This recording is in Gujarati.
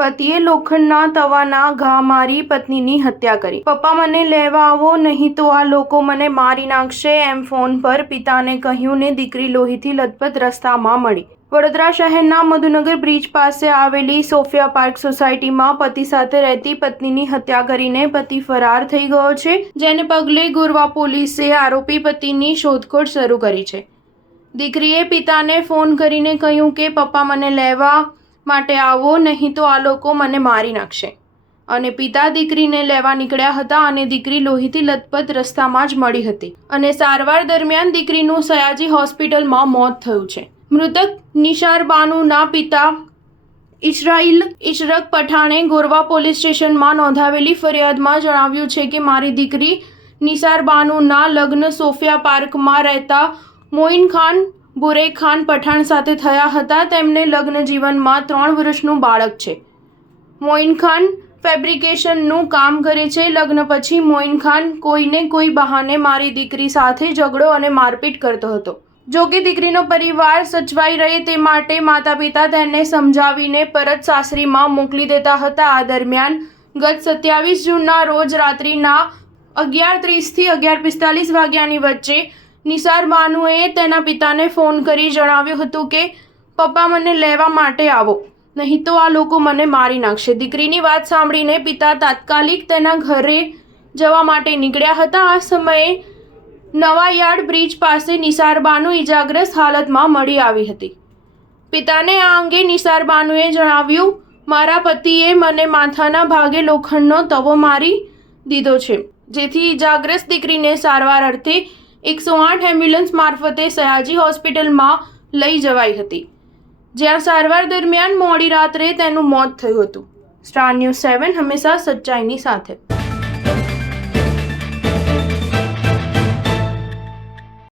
પતિએ લોખંડના તવાના ઘા મારી પત્નીની હત્યા કરી। પપ્પા મને લેવા આવો, નહીં તો આ લોકો મને મારી નાખશે, એમ ફોન પર પિતાને કહ્યું ને દીકરી લોહીથી લથપથ રસ્તામાં મળી। વડોદરા શહેરના મધુનગર બ્રિજ પાસે આવેલી સોફિયા પાર્ક સોસાયટીમાં પતિ સાથે રહેતી પત્નીની હત્યા કરીને પતિ ફરાર થઈ ગયો છે, જેને પગલે ગોરવા પોલીસે આરોપી પતિની શોધખોળ શરૂ કરી છે। દીકરીએ પિતાને ફોન કરીને કહ્યું કે પપ્પા મને લેવા માટે આવો, નહીં તો આ લોકો મને મારી નાખશે, અને પિતા દીકરીને લેવા નીકળ્યા હતા અને દીકરી લોહીથી લથપથ રસ્તામાં જ મળી હતી અને સારવાર દરમિયાન દીકરીનું સયાજી હોસ્પિટલમાં મોત થયું છે। મૃતક નિશાર બાનુના પિતા ઇશરક પઠાણે ગોરવા પોલીસ સ્ટેશનમાં નોંધાવેલી ફરિયાદમાં જણાવ્યું છે કે મારી દીકરી નિશાર બાનુના લગ્ન સોફિયા પાર્કમાં રહેતા મોઇન ખાન બુરે ખાન પઠાણ સાથે થયા હતા। તેમને લગ્ન જીવનમાં 3 વર્ષનું બાળક છે। મોઇન ખાન ફેબ્રિકેશનનું કામ કરે છે। લગ્ન પછી મોઇન ખાન કોઈને કોઈ બહાને મારી દીકરી સાથે ઝઘડો અને મારપીટ કરતો હતો। જો કે દીકરીનો પરિવાર સચવાઈ રહે તે માટે માતા પિતા તેને સમજાવીને પરત સાસરીમાં મોકલી દેતા હતા। આ દરમિયાન ગત 27 જૂનના રોજ રાત્રિના 11:30 થી 11:45 વાગ્યાની વચ્ચે નિશાર બાનુએ તેના પિતાને ફોન કરી જણાવ્યું હતું કે પપ્પા મને લેવા માટે આવો, નહીં તો આ લોકો મને મારી નાખશે। દીકરીની વાત સાંભળીને પિતા તાત્કાલિક તેના ઘરે જવા માટે નીકળ્યા હતા। આ સમયે નવાયાર્ડ બ્રિજ પાસે નિશાર બાનુ ઇજાગ્રસ્ત હાલતમાં મળી આવી હતી। પિતાને આ અંગે નિશાર બાનુએ જણાવ્યું, મારા પતિએ મને માથાના ભાગે લોખંડનો તવો મારી દીધો છે, જેથી ઇજાગ્રસ્ત દીકરીને સારવાર અર્થે 108 એમ્બ્યુલન્સ મારફતે સયાજી હોસ્પિટલમાં લઈ જવાઈ હતી, જ્યાં સારવાર દરમિયાન મોડી રાત્રે તેનું મોત થયું હતું। સ્ટાર ન્યૂઝ 7 હંમેશા સચ્ચાઈની સાથે।